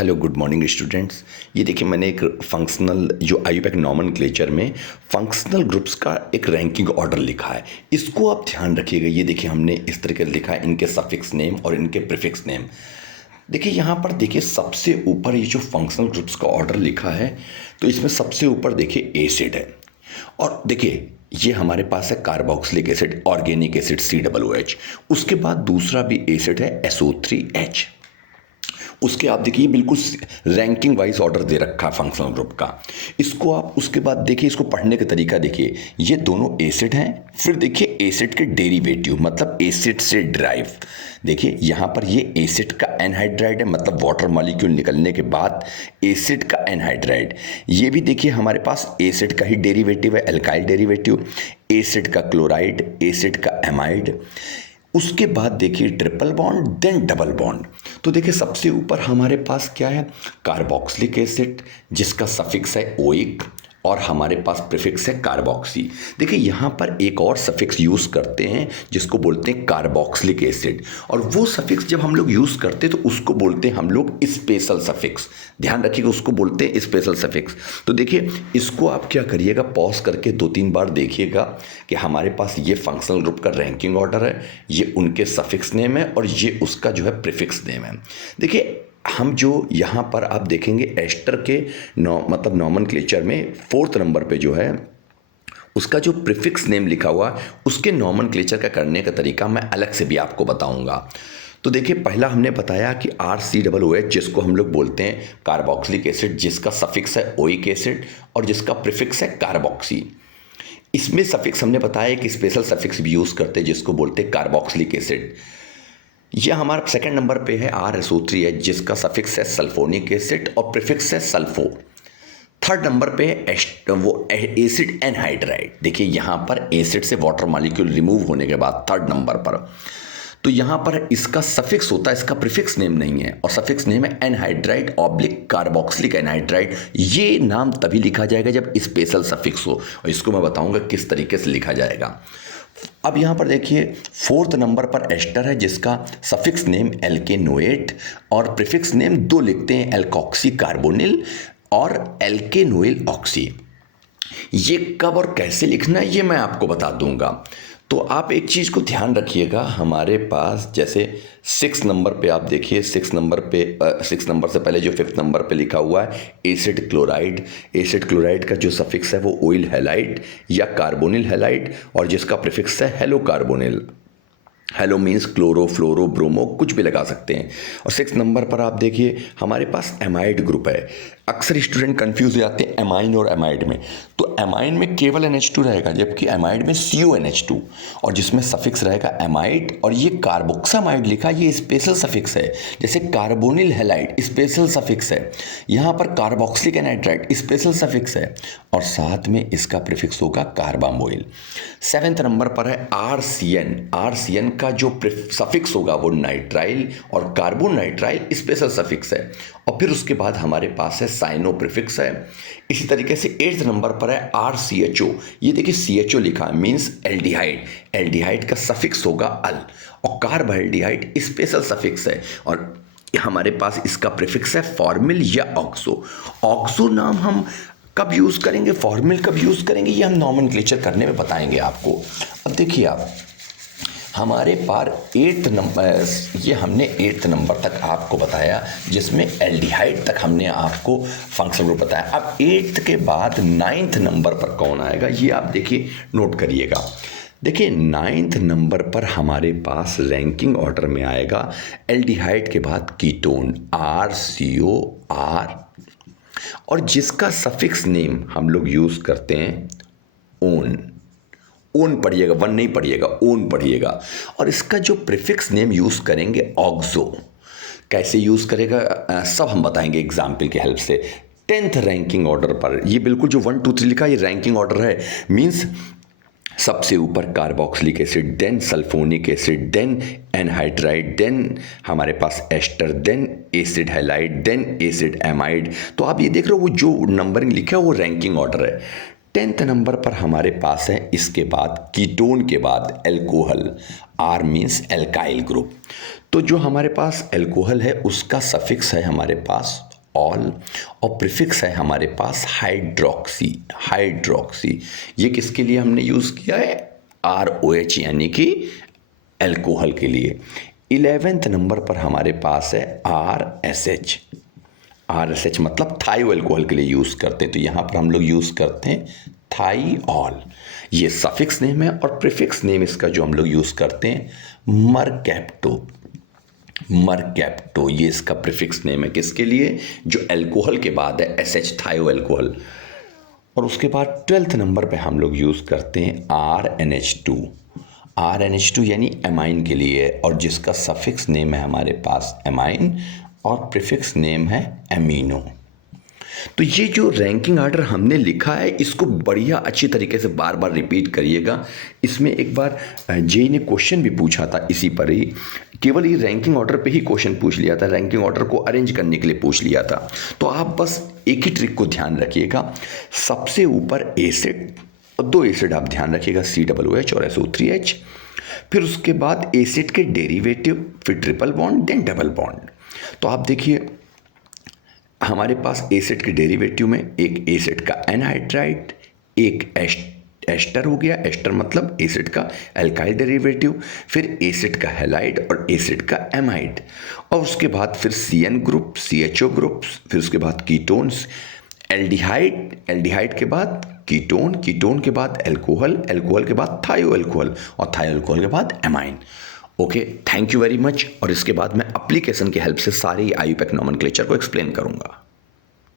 Hello good morning students. ये देखिए मैंने एक फंक्शनल जो आईयूपैक नॉमेनक्लेचर में फंक्शनल ग्रुप्स का एक रैंकिंग ऑर्डर लिखा है। इसको आप ध्यान रखिएगा। ये देखिए हमने इस तरीके से लिखा है, इनके सफिक्स नेम और इनके प्रीफिक्स नेम। देखिए यहाँ पर देखिए सबसे ऊपर ये जो फंक्शनल ग्रुप्स का ऑर्डर लिखा है, तो इसमें सबसे ऊपर देखिए एसिड है। और देखिए ये हमारे पास है carboxylic acid, organic acid COOH। उसके बाद दूसरा भी एसिड है SO3H। उसके आप देखिए बिल्कुल रैंकिंग वाइज ऑर्डर दे रखा है फंक्शनल ग्रुप का। इसको आप उसके बाद देखिए, इसको पढ़ने का तरीका देखिए। ये दोनों एसिड हैं, फिर देखिए एसिड के डेरिवेटिव मतलब एसिड से ड्राइव। देखिए यहाँ पर ये एसिड का एनहाइड्राइड है, मतलब वाटर मॉलिक्यूल निकलने के बाद एसिड का एनहाइड्राइड। ये भी देखिए हमारे पास एसिड का ही डेरिवेटिव है, एल्काइल डेरिवेटिव। एसिड का क्लोराइड, एसिड का एमाइड। उसके बाद देखिए triple bond, then double bond. तो देखिए सबसे ऊपर हमारे पास क्या है, कार्बोक्सिलिक एसिड जिसका सफिक्स है ओइक और हमारे पास प्रीफिक्स है कार्बोक्सी। देखिए यहाँ पर एक और सफिक्स यूज़ करते हैं जिसको बोलते हैं कार्बोक्सिलिक एसिड, और वो सफिक्स जब हम लोग यूज़ करते हैं तो उसको बोलते हैं हम लोग स्पेशल सफिक्स। ध्यान रखिएगा, उसको बोलते हैं स्पेशल सफिक्स। तो देखिए इसको आप क्या करिएगा, पॉज करके 2-3 बार देखिएगा कि हमारे पास ये फंक्शनल ग्रुप का रैंकिंग ऑर्डर है, ये उनके सफिक्स नेम है और ये उसका जो है प्रीफिक्स नेम है। देखिए हम जो यहाँ पर आप देखेंगे एस्टर के मतलब नॉमेनक्लेचर में 4th नंबर पे जो है उसका जो प्रीफिक्स नेम लिखा हुआ है, उसके नॉमेनक्लेचर का करने का तरीका मैं अलग से भी आपको बताऊंगा। तो देखिए पहला हमने बताया कि RCOOH जिसको हम लोग बोलते हैं कार्बोक्सिलिक एसिड, जिसका सफिक्स है ओइक एसिड और जिसका प्रीफिक्स है कार्बोक्सी। इसमें सफिक्स हमने बताया कि स्पेशल सफिक्स भी यूज़ करते हैं जिसको बोलते हैं कार्बोक्सिलिक एसिड। यह हमारा 2nd नंबर पे है RSO3H जिसका सफिक्स है सल्फोनिक एसिड और प्रीफिक्स है सल्फो। 3rd नंबर पे वो एसिड एनहाइड्राइड। देखिए यहाँ पर एसिड से वाटर मॉलिक्यूल रिमूव होने के बाद 3rd नंबर पर, तो यहाँ पर इसका सफिक्स होता है, इसका प्रीफिक्स नेम नहीं है, और सफिक्स नेम है एनहाइड्राइड ऑब्लिक कार्बोक्सिलिक एनहाइड्राइड। ये नाम तभी लिखा जाएगा जब स्पेशल सफिक्स हो, और इसको मैं बताऊंगा किस तरीके से लिखा जाएगा। अब यहाँ पर देखिए 4th नंबर पर एस्टर है जिसका सफिक्स नेम एल्केनोएट और प्रीफिक्स नेम 2 लिखते हैं, एल्कोक्सी कार्बोनिल और एल्केनोइल ऑक्सी। ये कब और कैसे लिखना है ये मैं आपको बता दूंगा। तो आप एक चीज़ को ध्यान रखिएगा, हमारे पास जैसे 6 नंबर पे आप देखिए, 6 नंबर से पहले जो 5th नंबर पे लिखा हुआ है एसिड क्लोराइड। एसिड क्लोराइड का जो सफिक्स है वो ऑयल हैलाइड या कार्बोनिल हैलाइड और जिसका प्रीफिक्स है halo carbonyl. Halo means chloro, fluoro, bromo, कुछ भी लगा सकते हैं। और 6 नंबर पर आप देखिए हमारे पास एमाइड ग्रुप है। अक्सर स्टूडेंट कंफ्यूज हो जाते हैं एमाइन और एमाइड में। तो एमाइन में केवल NH2 रहेगा जबकि एमाइड में CuNH2, और जिसमें सफिक्स रहेगा एमाइड। और ये कार्बोक्सामाइड लिखा, ये स्पेशल सफिक्स है। जैसे कार्बोनिल हैलाइड स्पेशल सफिक्स है, यहाँ पर कार्बोक्सिलिक एनहाइड्राइड स्पेशल सफिक्स है, और साथ में इसका प्रीफिक्स होगा कार्बामोइल। 7th नंबर पर है RCN। RCN का जो सफिक्स होगा वो नाइट्राइल और कार्बन नाइट्राइल स्पेशल सफिक्स है। और फिर उसके बाद हमारे पास है साइनो प्रीफिक्स है। इसी तरीके से 8th नंबर पर है RCHO। ये देखिए CHO लिखा है, मीन्स एल्डिहाइड। एल्डिहाइड का सफिक्स होगा अल, और कार्बोहाइड्राइड स्पेशल सफिक्स है, और हमारे पास इसका प्रीफिक्स है फॉर्मिल या ऑक्सो। ऑक्सो नाम हम कब यूज़ करेंगे, फॉर्मिल कब यूज़ करेंगे, ये हम नॉमेनक्लेचर करने में बताएंगे आपको। अब देखिए आप हमारे पार 8th नंबर, ये हमने 8th नंबर तक आपको बताया जिसमें एल्डिहाइड तक हमने आपको फंक्शनल ग्रुप बताया। अब 8th के बाद 9th नंबर पर कौन आएगा ये आप देखिए, नोट करिएगा। देखिए 9th नंबर पर हमारे पास रैंकिंग ऑर्डर में आएगा एल्डिहाइड के बाद कीटोन RCOR, और जिसका सफिक्स नेम हम लोग यूज़ करते हैं ओन। ओन पढ़िएगा, 1 नहीं पढ़िएगा, ओन पढ़िएगा। और इसका जो प्रीफिक्स नेम यूज़ करेंगे ऑक्सो। कैसे यूज़ करेगा सब हम बताएंगे एग्जाम्पल के हेल्प से। 10th रैंकिंग ऑर्डर पर ये बिल्कुल जो 1 2 3 लिखा ये रैंकिंग ऑर्डर है, मीन्स सबसे ऊपर carboxylic acid, then sulphonic acid, then anhydride, then हमारे पास ester, then acid halide, then acid amide. तो आप ये देख रहे हो वो जो नंबरिंग लिखा है वो रैंकिंग ऑर्डर है। 10th नंबर पर हमारे पास है इसके बाद कीटोन के बाद alcohol. R means alkyl group. तो जो हमारे पास एल्कोहल है उसका सफिक्स है हमारे पास ऑल, और प्रीफिक्स है हमारे पास हाइड्रोक्सी। हाइड्रोक्सी ये किसके लिए हमने यूज़ किया है? ROH यानी कि अल्कोहल के लिए। 11वें नंबर पर हमारे पास है RSH। RSH मतलब थायो अल्कोहल के लिए यूज़ करते हैं, तो यहाँ पर हम लोग यूज़ करते हैं थाईऑल। ये सफिक्स नेम है, और प्रीफिक्स नेम इसका जो हम लोग यूज़ करते हैं मरकैप्टो। मरकैप्टो ये इसका प्रीफिक्स नेम है किसके लिए? जो अल्कोहल के बाद है SH थायो अल्कोहल। और उसके बाद 12वें नंबर पे हम लोग यूज़ करते हैं RNH2। RNH2 यानी एमाइन के लिए, और जिसका सफिक्स नेम है हमारे पास एमाइन और प्रीफिक्स नेम है एमिनो। तो ये जो रैंकिंग ऑर्डर हमने लिखा है इसको बढ़िया अच्छी तरीके से बार बार रिपीट करिएगा। इसमें एक बार जेई ने क्वेश्चन भी पूछा था इसी पर ही, केवल ये रैंकिंग ऑर्डर पे ही क्वेश्चन पूछ लिया था, रैंकिंग ऑर्डर को अरेंज करने के लिए पूछ लिया था। तो आप बस एक ही ट्रिक को ध्यान रखिएगा, सबसे ऊपर एसिड और 2 एसिड आप ध्यान रखिएगा, COOH और SO3H। फिर उसके बाद एसिड के डेरिवेटिव, फिर triple bond, then double bond. तो आप देखिए हमारे पास एसिड के डेरिवेटिव में एक एसिड का एनहाइड्राइड, एक एस्टर हो गया, एस्टर मतलब एसिड का एल्काइल डेरिवेटिव, फिर एसिड का हैलाइड और एसिड का एमाइड, और उसके बाद फिर CN ग्रुप, CHO ग्रुप, फिर उसके बाद कीटोन्स, एल्डिहाइड, एल्डिहाइड के बाद कीटोन, कीटोन के बाद एल्कोहल, एल्कोहल के बाद थायो अल्कोहल, और थायो अल्कोहल के बाद amine. Okay, thank you very much. और इसके बाद मैं एप्लीकेशन की हेल्प से सारे IUPAC नॉमेनक्लेचर को एक्सप्लेन करूंगा।